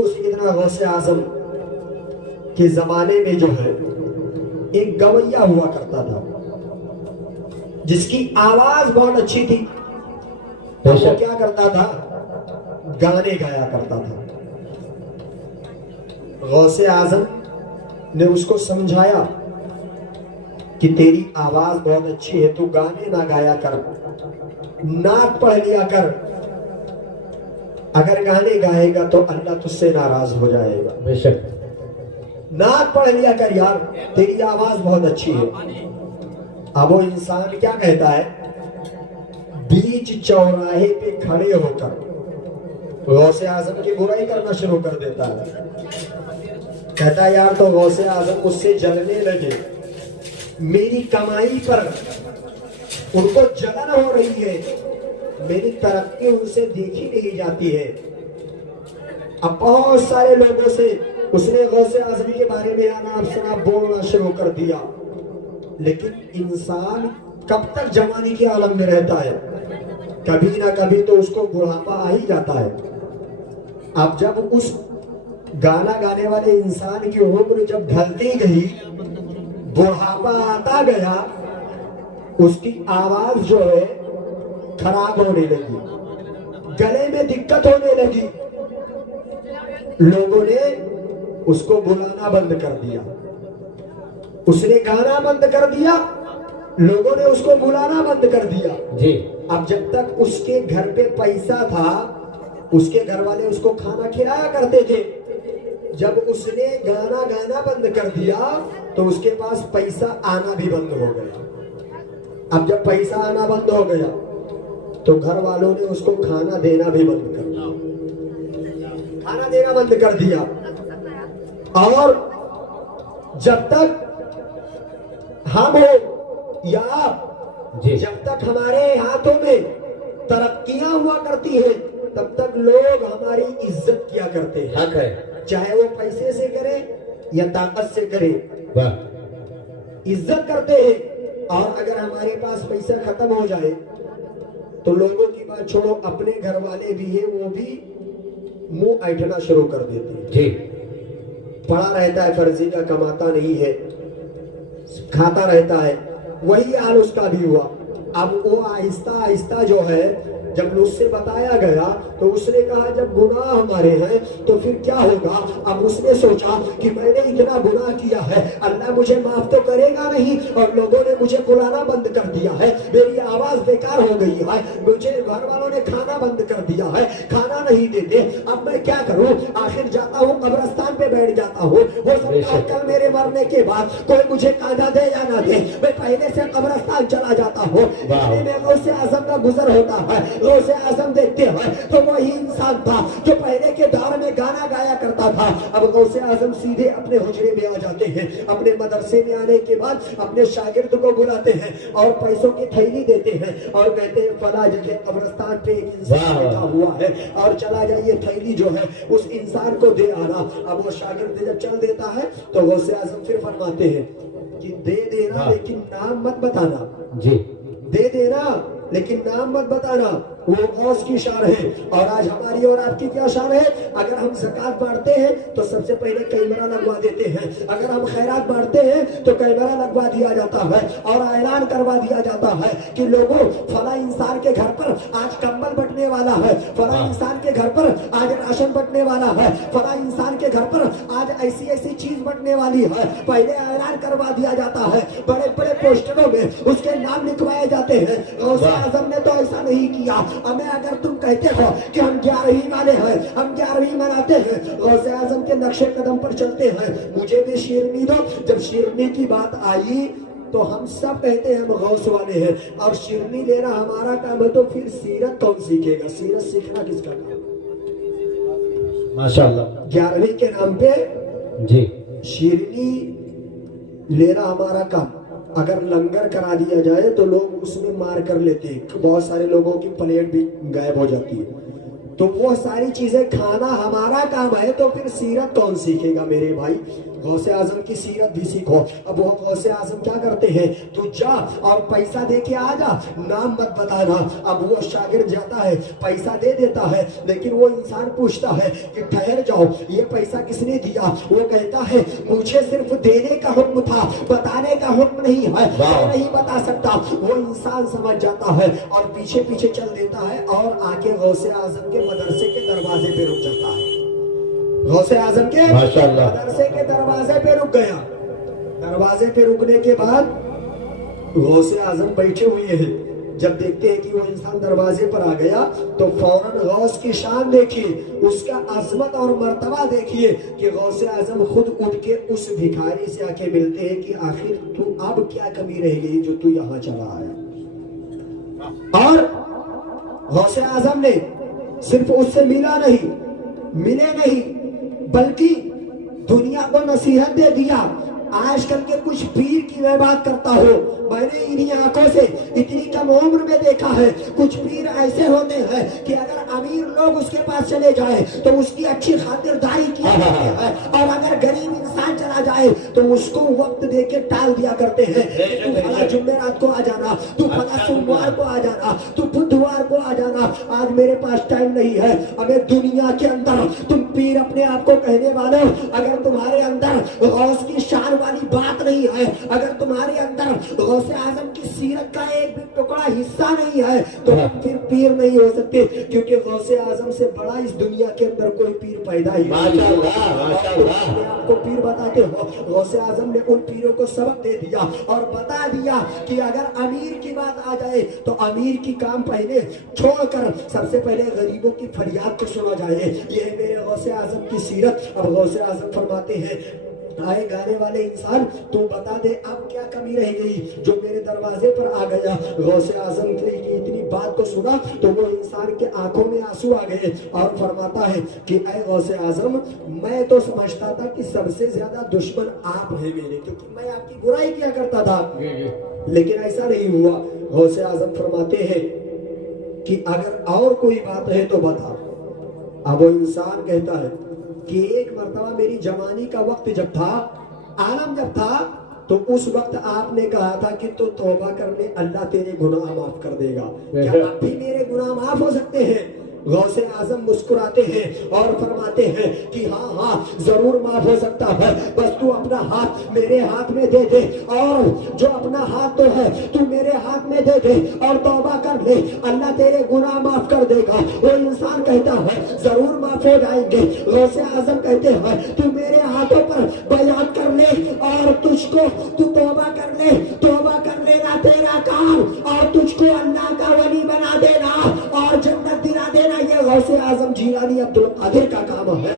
دور سے کتنا غوث اعظم کے زمانے میں جو ہے ایک گویا ہوا کرتا تھا جس کی آواز بہت اچھی تھی. وہ کیا کرتا تھا؟ گانے گایا کرتا تھا. غوث اعظم نے اس کو سمجھایا کہ تیری آواز بہت اچھی ہے، تو گانے نہ گایا کر، نعت پڑھ لیا کر. اگر گانے گائے گا تو اللہ تجھ سے ناراض ہو جائے گا. بے شک نعت پڑھ لیا کر یار، تیری آواز بہت اچھی ہے. اب وہ انسان کیا کہتا ہے؟ بیچ چوراہے پہ کھڑے ہو کر غوث اعظم کی برائی کرنا شروع کر دیتا ہے. کہتا ہے یار تو غوث اعظم مجھ سے جلنے لگے، میری کمائی پر ان کو جلن ہو رہی ہے، میری ترقی ان سے دیکھی نہیں جاتی ہے. اب بہت سارے لوگوں سے اس نے غوث اعظم کے بارے میں آنا سنا بولنا شروع کر دیا. لیکن انسان کب تک جوانی کے عالم میں رہتا ہے؟ کبھی نہ کبھی تو اس کو بڑھاپا آ ہی جاتا ہے. اب جب اس گانا گانے والے انسان کی عمر جب ڈھلتی گئی، بڑھاپا آتا گیا، اس کی آواز جو ہے خراب ہونے لگی، گلے میں دقت ہونے لگی. لوگوں نے اس کو بلانا بند کر دیا، اس نے گانا بند کر دیا، لوگوں نے اس کو بلانا بند کر دیا. جی اب جب تک اس کے گھر پہ پیسہ تھا، اس کے گھر والے اس کو کھانا کھلایا کرتے تھے. جب اس نے گانا بند کر دیا تو اس کے پاس پیسہ آنا بھی بند ہو گیا. اب جب پیسہ آنا بند ہو گیا تو گھر والوں نے اس کو کھانا دینا بھی بند کر دیا، کھانا دینا بند کر دیا. اور جب تک ہم ہو یا آپ، جب تک ہمارے ہاتھوں میں ترقیاں ہوا کرتی ہیں تب تک لوگ ہماری عزت کیا کرتے ہیں. حق ہے، چاہے وہ پیسے سے کرے یا طاقت سے کرے، عزت کرتے ہیں. اور اگر ہمارے پاس پیسہ ختم ہو جائے تو لوگوں کی بات چھوڑو، اپنے گھر والے بھی ہیں وہ بھی منہ ایٹھنا شروع کر دیتے ہیں. جی پڑا رہتا ہے فرضی کا، کماتا نہیں ہے، کھاتا رہتا ہے. وہی حال اس کا بھی ہوا. اب وہ آہستہ آہستہ جو ہے جب اس سے بتایا گیا تو اس نے کہا جب گناہ ہمارے ہیں تو پھر کیا ہوگا. اب اس نے سوچا کہ میں نے اتنا گناہ کیا ہے، اللہ مجھے معاف تو کرے گا نہیں، اور لوگوں نے مجھے بلانا بند کر دیا ہے، میری آواز بیکار ہو گئی ہے، مجھے گھر والوں نے کھانا بند کر دیا ہے، کھانا نہیں دیتے. اب میں کیا کروں؟ آخر جاتا ہوں قبرستان پہ بیٹھ جاتا ہوں. ہو سکتا ہے کل میرے مرنے کے بعد کوئی مجھے کھانا دے یا نہ دے، میں پہلے سے قبرستان چلا جاتا ہوں. میں غوث اعظم کا گزر ہوتا ہے. غوث اعظم دیکھتے ہیں تو وہی انسان تھا جو پہلے کے دور میں گانا گایا کرتا تھا. اب غوث اعظم سیدھے اپنے حجرے میں آ جاتے ہیں. اپنے مدرسے میں آنے کے بعد اپنے شاگرد کو بلاتے ہیں اور پیسوں کی تھیلی دیتے ہیں اور کہتے ہیں فلاں جگہ قبرستان پہ ایک انسان بیٹھا ہوا ہے اور چلا جا، یہ تھیلی جو ہے اس انسان کو دے آنا. اب وہ شاگرد جب چل دیتا ہے تو غوث اعظم پھر فرماتے ہیں کہ دے دینا لیکن نام مت بتانا. جی دے دینا لیکن نام مت بتانا. وہ غوث کی شان ہے. اور آج ہماری اور آپ کی کیا شان ہے؟ اگر ہم زکات بانٹتے ہیں تو سب سے پہلے کیمرہ لگوا دیتے ہیں. اگر ہم خیرات بانٹتے ہیں تو کیمرہ لگوا دیا جاتا ہے اور اعلان کروا دیا جاتا ہے کہ لوگوں فلاں انسان کے گھر پر آج کمبل بٹنے والا ہے، فلاں انسان کے گھر پر آج راشن بٹنے والا ہے، فلاں انسان کے گھر پر آج ایسی ایسی چیز بٹنے والی ہے. پہلے اعلان کروا دیا جاتا ہے، بڑے بڑے پوسٹروں میں اس کے نام لکھوائے جاتے ہیں. غوث اعظم نے تو ایسا نہیں کیا. ہمیں اگر تم کہتے ہو کہ ہم 11ویں والے ہیں، ہم 11ویں مناتے ہیں، غوث اعظم کے نقش قدم پر چلتے ہیں، مجھے بھی شیرنی دو. جب شیرنی کی بات آئی تو ہم سب کہتے ہیں ہم غوث والے ہیں اور شیرنی لینا ہمارا کام ہے. تو پھر سیرت کون سیکھے گا؟ سیرت سیکھنا کس کا کام؟ ماشاءاللہ 11ویں کے نام پہ جی شیرنی لینا ہمارا کام. اگر لنگر کرا دیا جائے تو لوگ اس میں مار کر لیتے ہیں، بہت سارے لوگوں کی پلیٹ بھی غائب ہو جاتی ہے. تو وہ ساری چیزیں کھانا ہمارا کام ہے. تو پھر سیرت کون سیکھے گا میرے بھائی؟ غوث اعظم کی سیرت بھی سیکھو. اب وہ غوث اعظم کیا کرتے ہیں, تو جا اور پیسہ دے کے آ جا, نام مت بتانا. اب وہ شاگرد جاتا ہے, پیسہ دے دیتا ہے, لیکن وہ انسان پوچھتا ہے کہ ٹھہر جاؤ, یہ پیسہ کس نے دیا؟ وہ کہتا ہے مجھے صرف دینے کا حکم تھا, بتانے کا حکم نہیں ہے, میں نہیں بتا سکتا. وہ انسان سمجھ جاتا ہے اور پیچھے پیچھے چل دیتا ہے اور آگے غوث اعظم کے مدرسے کے دروازے پہ رک جاتا ہے. غوث اعظم کے مدرسے کے دروازے پہ رک گیا. دروازے پہ رکنے کے بعد غوث اعظم بیٹھے ہوئے ہیں. جب دیکھتے ہیں کہ وہ انسان دروازے پر آ گیا تو فوراً غوث کی شان دیکھیے, اس کا عظمت اور مرتبہ دیکھیے کہ غوث اعظم خود اٹھ کے اس بھکاری سے آ کے ملتے ہیں کہ آخر تو اب کیا کمی رہ گئی جو تو یہاں چلا آیا. اور غوث اعظم نے صرف اس سے ملے نہیں بلکہ دنیا کو نصیحت دے دیا. آج کل کے کچھ پیر کی میں بات کرتا ہوں, میں نے انہی آنکھوں سے اتنی کم عمر میں دیکھا ہے. کچھ پیر ایسے ہوتے ہیں کہ اگر امیر لوگ اس کے پاس چلے جائیں تو اس کی اچھی خاطرداری کیا کرتے ہیں, اور اگر غریب انسان چلا جائے تو اس کو وقت دے کے ٹال دیا کرتے ہیں. تو فلاں جمعرات کو آ جانا, تو فلاں سوموار کو آ جانا, تو بدھوار کو آ جانا. آج میرے پاس ٹائم نہیں ہے. ہمیں دنیا کے اندر تم پیر اپنے آپ کو کہنے والے, اگر تمہارے اندر غوث کی شان والی بات نہیں ہے, اگر تمہارے اندر غوث اعظم کی سیرت کا ایک بھی ٹکڑا حصہ نہیں ہے تو پھر پیر نہیں ہو سکتے, کیونکہ غوث اعظم سے بڑا اس دنیا کے اندر کوئی پیر پیدا ہی نہیں. آپ کو پیر بتاتے ہو, غوث اعظم نے ان پیروں کو سبق دے دیا اور بتا دیا کہ اگر امیر کی بات آ جائے تو امیر کی کام پہلے چھوڑ کر سب سے پہلے غریبوں کی فریاد کو سنا جائے. یہ ہے میرے غوث اعظم کی سیرت. اب غوث اعظم فرماتے ہیں آئے گانے والے انسان, تو بتا دے اب کیا کمی رہ گئی جو میرے دروازے پر آ گیا. غوث اعظم کی اتنی بات کو سنا تو وہ انسان کے آنکھوں میں آنسو آ گئے اور فرماتا ہے کہ اے غوث اعظم, میں تو سمجھتا تھا کہ سب سے زیادہ دشمن آپ ہیں میرے, کیونکہ میں آپ کی برائی کیا کرتا تھا, لیکن ایسا نہیں ہوا. غوث اعظم فرماتے ہیں کہ اگر اور کوئی بات ہے تو بتا. اب وہ انسان کہتا ہے کہ ایک مرتبہ میری جوانی کا وقت جب تھا, عالم جب تھا, تو اس وقت آپ نے کہا تھا کہ تو توبہ کر لے, اللہ تیرے گناہ معاف کر دے گا. کیا اب بھی میرے گناہ معاف ہو سکتے ہیں؟ غوث اعظم مسکراتے ہیں اور فرماتے ہیں کہ ہاں ضرور معاف ہو سکتا ہے, بس تو اپنا ہاتھ میرے ہاتھ میں دے دے, اور جو اپنا ہاتھ تو ہے تو میرے ہاتھ میں دے دے اور توبہ کر لے, اللہ تیرے گناہ معاف کر دے گا. وہ انسان کہتا ہے ضرور معاف ہو جائیں گے. غوث اعظم کہتے ہیں تو میرے ہاتھوں پر بیعت کر لے اور تجھ کو تو توبہ کر لے, توبہ کر لینا تیرا کام, اور تجھ کو اللہ کا ولی بنا دینا اور جنت دلا دینا, یہ غوث اعظم جیلانی عبد القادر کا کام ہے.